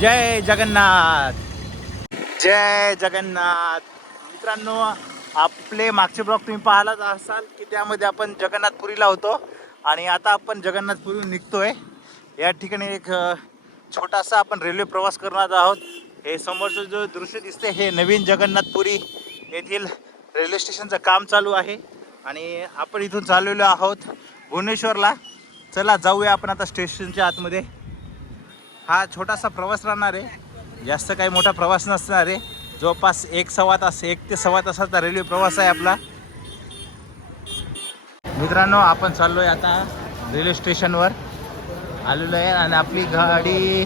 जय जगन्नाथ, जय जगन्नाथ. मित्रांनो, आपले मागचे ब्लॉग तुम्ही पाहिलाच असाल की त्यामध्ये आपण जगन्नाथपुरीला होतो आणि आता आपण जगन्नाथपुरीहून निघतोय. या ठिकाणी एक छोटासा आपण रेल्वे प्रवास करणार आहोत. हे समोरचं जो दृश्य दिसते हे नवीन जगन्नाथपुरी येथील रेल्वे स्टेशनचं काम चालू आहे आणि आपण इथून चाललेलो आहोत भुवनेश्वरला. चला जाऊया आपण आता स्टेशनच्या आतमध्ये. हा छोटासा प्रवास राहणार आहे, जास्त काही मोठा प्रवास नसणार आहे. जवळपास 1 ते सव्वा तासाचा रेल्वे प्रवास आहे आपला. मित्रांनो, आपण चाललो आहे आता रेल्वे स्टेशनवर आलेलो आहे आणि आपली गाडी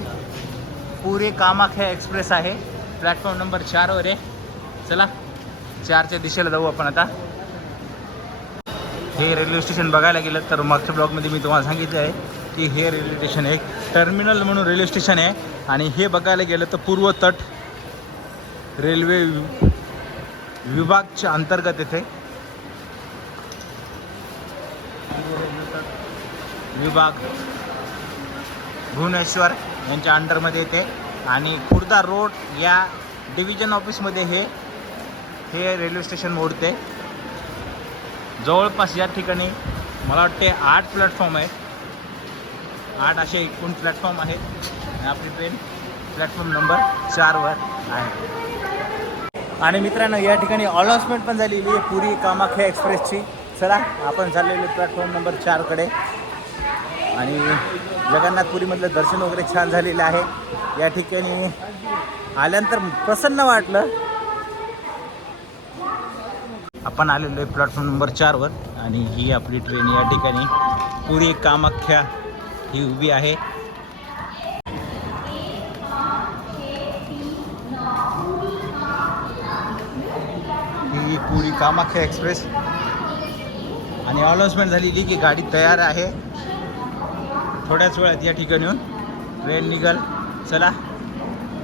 पुरी कामाख्या एक्सप्रेस आहे. प्लॅटफॉर्म नंबर 4वर आहे. चला 4च्या दिशेला जाऊ आपण आता. हे रेल्वे स्टेशन बघायला गेलं तर मागच्या ब्लॉगमध्ये मी तुम्हाला सांगितलं आहे की हे रेल्वे स्टेशन एक टर्मिनल म्हणून रेल्वे स्टेशन आहे आणि हे बघायला गेलं तर पूर्व तट रेल्वे विभागच्या अंतर्गत येथे विभाग भुवनेश्वर यांच्या अंडरमध्ये येते आणि खुर्दा रोड या डिव्हिजन ऑफिसमध्ये हे रेल्वे स्टेशन मोडते. जवळपास या ठिकाणी मला वाटते 8 प्लॅटफॉर्म आहेत. 8 असे एकूण प्लॅटफॉर्म आहेत आणि आपली ट्रेन प्लॅटफॉर्म नंबर 4वर आहे. आणि मित्रांनो, या ठिकाणी अनाउन्समेंट पण झालेली आहे पुरी कामाख्या एक्सप्रेसची. चला आपण चाललेलो प्लॅटफॉर्म नंबर 4कडे आणि जगन्नाथपुरीमधलं दर्शन वगैरे छान झालेलं आहे. या ठिकाणी आल्यानंतर प्रसन्न वाटलं. आपण आलेलो आहे प्लॅटफॉर्म नंबर 4वर आणि ही आपली ट्रेन या ठिकाणी पुरी कामाख्या ही उभी आहे. ही पुरी कामाख्या एक्सप्रेस आणि अनाउन्समेंट झालेली की गाडी तयार आहे. थोड्याच वेळात या ठिकाणून ट्रेन निघाल. चला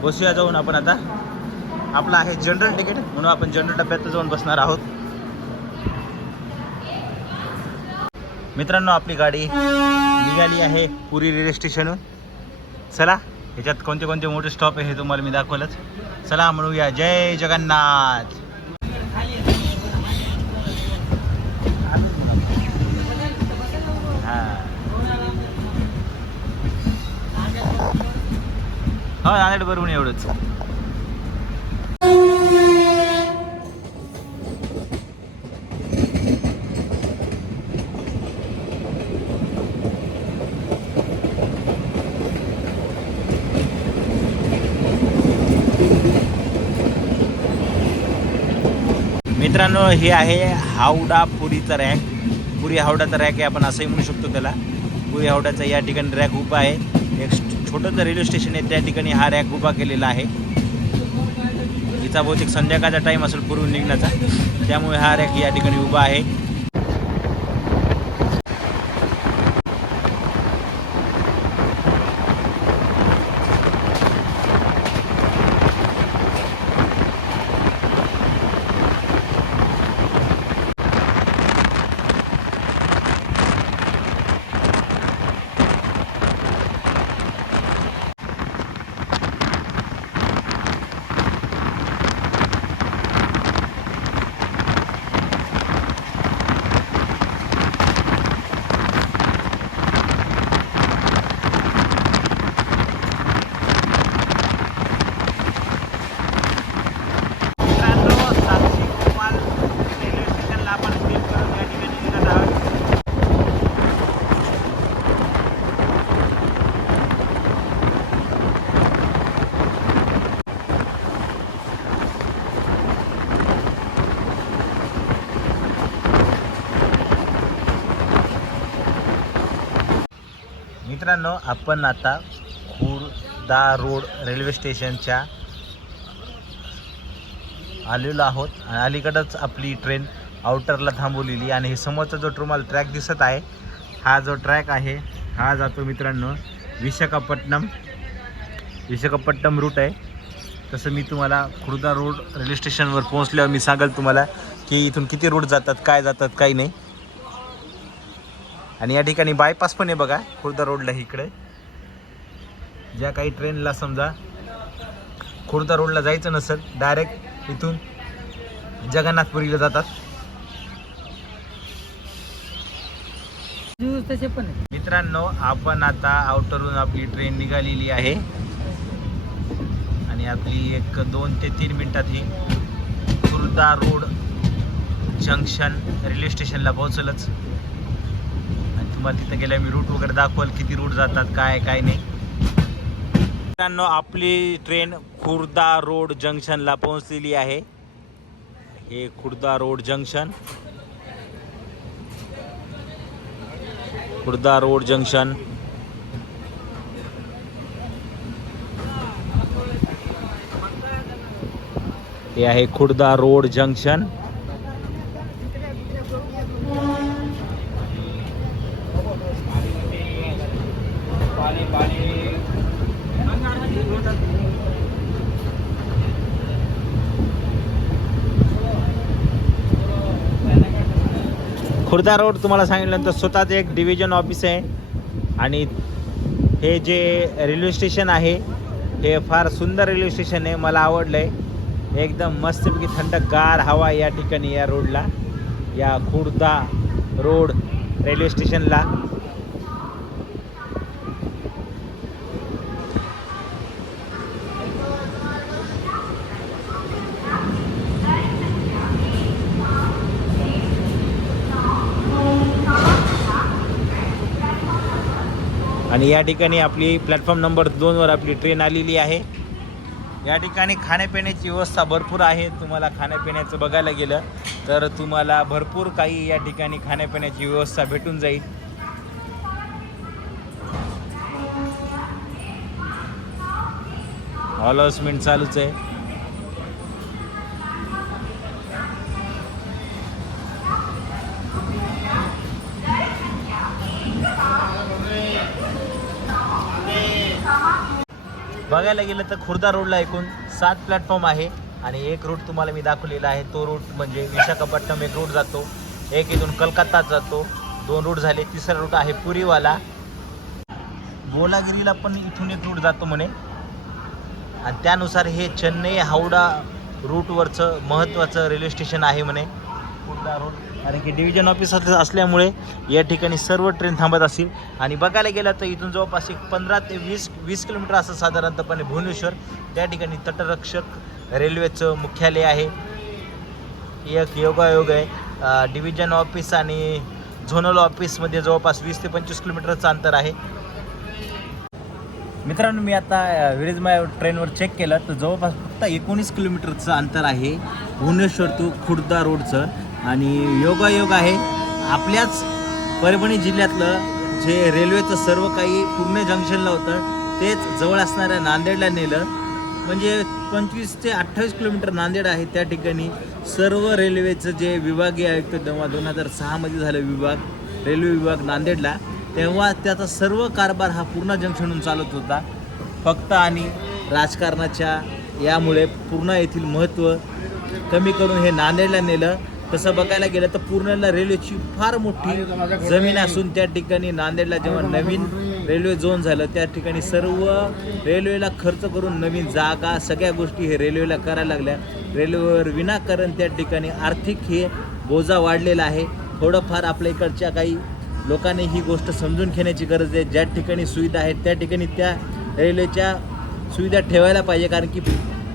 बसूया जाऊन आपण आता. आपला आहे जनरल तिकीट म्हणून आपण जनरल डब्यात जाऊन बसणार आहोत. मित्रांनो, आपली गाडी निघाली आहे पुरी रेल्वे स्टेशनहून. चला ह्याच्यात कोणते कोणते मोठे स्टॉप आहे हे तुम्हाला मी दाखवलंच. चला म्हणूया जय जगन्नाथ. हो नांदेड बरोबर एवढंच. मित्रांनो, हे आहे हावडा पुरीचा रॅक. पुरी हावडाचा रॅक आहे, आपण असंही म्हणू शकतो त्याला. पुरी हावडाचा या ठिकाणी रॅक उभा आहे. एक छोटंसं रेल्वे स्टेशन आहे, त्या ठिकाणी हा रॅक उभा केलेला आहे. हिचा बहुतेक संध्याकाळचा टाईम असेल पूर्वी निघण्याचा, त्यामुळे हा रॅक या ठिकाणी उभा आहे. मित्रांनो, आपण आता खुर्दा रोड रेल्वे स्टेशनच्या आलेलो आहोत आणि अलीकडंच आपली ट्रेन आउटरला थांबवलेली. आणि हे समोरचा जो तुम्हाला ट्रॅक दिसत आहे, हा जो ट्रॅक आहे हा जातो मित्रांनो विशाखापट्टणम रूट आहे. तसं मी तुम्हाला खुर्दा रोड रेल्वे स्टेशनवर पोहोचल्यावर मी सांगाल तुम्हाला की इथून किती रूट जातात, काय जातात, काही नाही. आणि या ठिकाणी बायपास पण आहे बघा खुर्दा रोडला. इकडे ज्या काही ट्रेनला समजा खुर्दा रोडला जायचं नसेल डायरेक्ट इथून जगन्नाथपुरीला जातात. मित्रांनो आपण आता आउटरहून आपली ट्रेन निघालेली आहे आणि आपली एक 2 ते 3 मिनिटात ही खुर्दा रोड जंक्शन रेल्वे स्टेशनला पोहोचलच. आणि तुम्हाला तिथं गेल्या मी रूट वगैरे दाखवल, किती रूट जातात काय काय नाही. मित्रांनो आपली ट्रेन खुर्दा रोड जंक्शनला पोहोचलेली आहे. हे Khurda road junction, Khurda road junction. हे आहे Khurda road junction. Khurda road तुम्हाला सांगितल्यानंतर स्वतःच एक डिव्हिजन ऑफिस आहे. आणि हे जे रेल्वे स्टेशन आहे हे फार सुंदर रेल्वे स्टेशन आहे, मला आवडलं आहे. एकदम मस्तपैकी थंडगार हवा या ठिकाणी, या रोडला, या खुर्दा रोड रेल्वे स्टेशनला. आणि या ठिकाणी आपली प्लॅटफॉर्म नंबर 2वर आपली ट्रेन आलेली आहे. या ठिकाणी खाण्यापिण्याची व्यवस्था भरपूर आहे. तुम्हाला खाण्यापिण्याचं बघायला गेलं तर तुम्हाला भरपूर काही या ठिकाणी खाण्यापिण्याची व्यवस्था भेटून जाईल. हॉलसमेंट चालूच आहे. बघायला गेलं तर खुर्दा रोडला एकूण 7 प्लॅटफॉर्म आहे. आणि एक रूट तुम्हाला मी दाखवलेला आहे, तो रूट म्हणजे विशाखापट्टणम एक रूट जातो, एक इथून कलकत्ता जातो, 2 रूट झाले. तिसरा रूट आहे पुरीवाला. बोलागिरीला पण इथून एक रूट जातो म्हणे. आणि त्यानुसार हे चेन्नई हावडा रूटवरचं महत्त्वाचं रेल्वे स्टेशन आहे म्हणे खुर्दा रोड. कारण की डिव्हिजन ऑफिस असल्यामुळे या ठिकाणी सर्व ट्रेन थांबत असतील. आणि बघायला गेलं तर इथून जवळपास एक 15 ते 20 किलोमीटर असं साधारणतपणे भुवनेश्वर, त्या ठिकाणी तटरक्षक रेल्वेचं मुख्यालय आहे. एक योगायोग आहे. डिव्हिजन ऑफिस आणि झोनल ऑफिसमध्ये जवळपास 20 ते 25 किलोमीटरचं अंतर आहे. मित्रांनो मी आता विरेज माय ट्रेनवर चेक केलं तर जवळपास फक्त 19 किलोमीटरचं अंतर आहे भुवनेश्वर टू खुर्दा रोडचं. आणि योगायोग आहे आपल्याच परभणी जिल्ह्यातलं जे रेल्वेचं सर्व काही पूर्ण जंक्शनला होतं तेच जवळ असणाऱ्या नांदेडला नेलं. म्हणजे 25 ते 28 किलोमीटर नांदेड आहे. त्या ठिकाणी सर्व रेल्वेचं जे विभागीय आयुक्त तेव्हा 2006मध्ये झालं रेल्वे विभाग नांदेडला, तेव्हा त्याचा सर्व कारभार हा पूर्ण जंक्शनहून चालत होता. फक्त आणि राजकारणाच्या यामुळे पूर्ण येथील महत्त्व कमी करून हे नांदेडला नेलं. तसं बघायला गेलं तर पूर्णला रेल्वेची फार मोठी जमीन असून त्या ठिकाणी नांदेडला जेव्हा नवीन रेल्वे झोन झालं त्या ठिकाणी सर्व रेल्वेला खर्च करून नवीन जागा सगळ्या गोष्टी हे रेल्वेला करायला लागल्या. रेल्वेवर विनाकारण त्या ठिकाणी आर्थिक हे बोजा वाढलेला आहे. थोडंफार आपल्या इकडच्या काही लोकांनी ही गोष्ट समजून घेण्याची गरज आहे. ज्या ठिकाणी सुविधा आहेत त्या ठिकाणी त्या रेल्वेच्या सुविधा ठेवायला पाहिजे. कारण की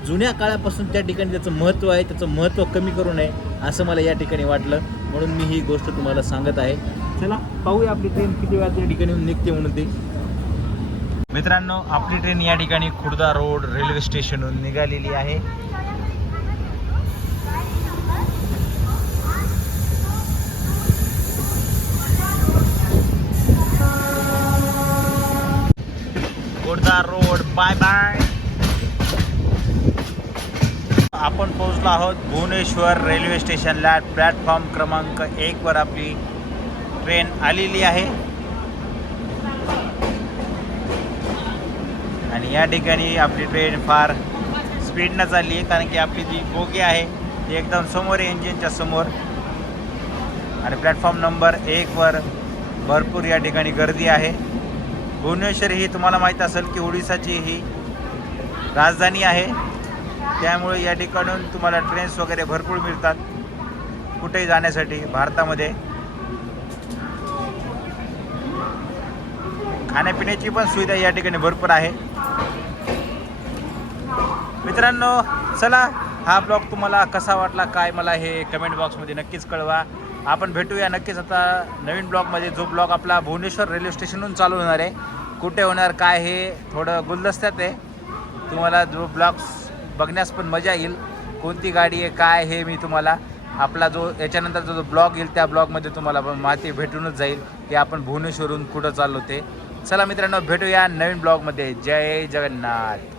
जुन्या काळापासून त्या ठिकाणी त्याचं महत्त्व आहे, त्याचं महत्त्व कमी करू नये असं मला या ठिकाणी वाटलं, म्हणून मी ही गोष्ट तुम्हाला सांगत आहे. चला पाहूया आपली ट्रेन किती वेळा त्या ठिकाणी निघते म्हणून ते. मित्रांनो आपली ट्रेन या ठिकाणी खुर्दा रोड रेल्वे स्टेशनहून निघालेली आहे. Khurda road bye bye. आपण पोहोचलो आहोत भुवनेश्वर रेल्वे स्टेशनला. प्लॅटफॉर्म क्रमांक 1वर आपली ट्रेन आलेली आहे. आणि या ठिकाणी आपली ट्रेन फार स्पीडनं चालली आहे कारण की आपली जी बोगी आहे ती एकदम समोर आहे, इंजिनच्या समोर. आणि प्लॅटफॉर्म नंबर 1वर भरपूर या ठिकाणी गर्दी आहे. भुवनेश्वर ही तुम्हाला माहीत असेल की ओडिसाची ही राजधानी आहे. त्यामुळे या ठिकाणून तुम्हाला ट्रेन्स वगैरे भरपूर मिळतात कुठेही जाण्यासाठी भारतामध्ये. खाण्यापिण्याची पण सुविधा या ठिकाणी भरपूर आहे. मित्रांनो चला, हा ब्लॉग तुम्हाला कसा वाटला काय मला हे कमेंट बॉक्समध्ये नक्कीच कळवा. आपण भेटूया नक्कीच आता नवीन ब्लॉगमध्ये. जो ब्लॉग आपला भुवनेश्वर रेल्वे स्टेशनहून चालू होणार आहे, कुठे होणार काय हे थोडं गुलदस्त्यात आहे. तुम्हाला जो ब्लॉग्स बघण्यास पण मजा येईल, कोणती गाडी आहे काय हे मी तुम्हाला आपला जो याच्यानंतरचा जो ब्लॉग येईल त्या ब्लॉगमध्ये तुम्हाला पण माहिती भेटूनच जाईल की आपण भुवनेश्वरहून कुठं चाललो ते. चला मित्रांनो भेटूया नवीन ब्लॉगमध्ये. जय जगन्नाथ.